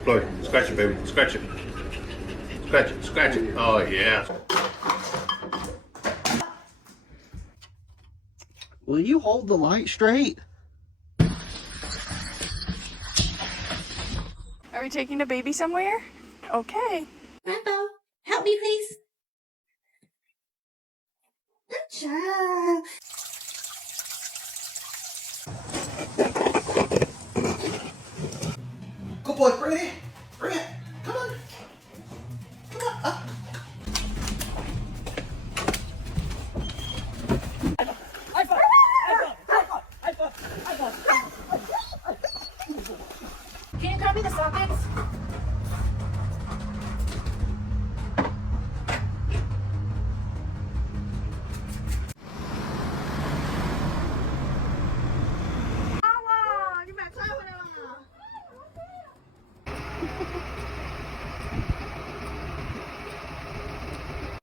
Chloe, scratch it, baby. Scratch it. Scratch it. Scratch it. Oh, yeah. Will you hold the light straight? Are we taking the baby somewhere? Okay. Grandpa, help me, please. Good job. Good boy, bring it in. Bring it. Come on. Come on. Up. Can you grab me the sockets?